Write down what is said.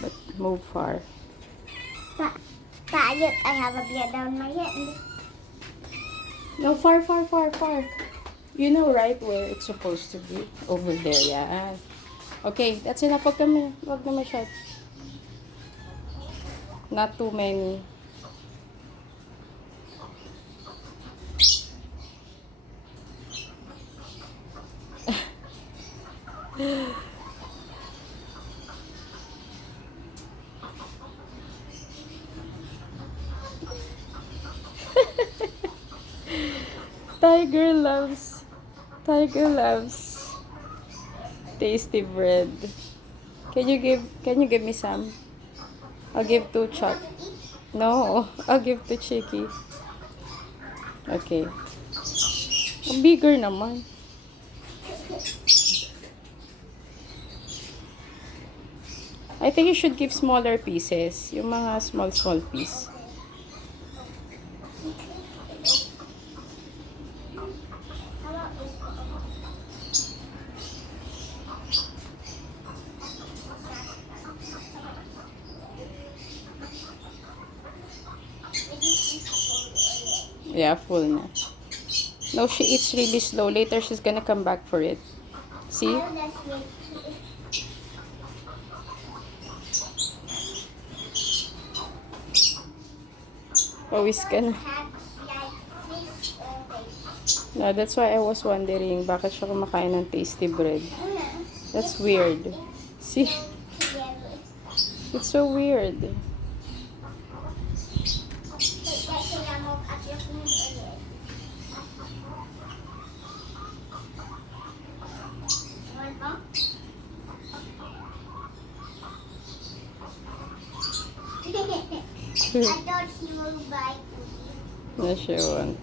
but move far. Look, I have a beard down my head. No, far, far, far, far. You know right where it's supposed to be. Over there, yeah. Okay, that's enough. Wag na masyad. Not too many. Tiger loves, Tiger loves tasty bread. Can you give me some? I'll give two chop. No, I'll give to Chicky. Okay. Ang bigger naman. I think you should give smaller pieces. Yung mga small piece. Yeah, full na. No, she eats really slow. Later, she's gonna come back for it. See? Always gonna. No, that's why I was wondering bakit siya kumakain ng tasty bread. That's weird. See? It's so weird. I thought he will buy cookies. Not sure one.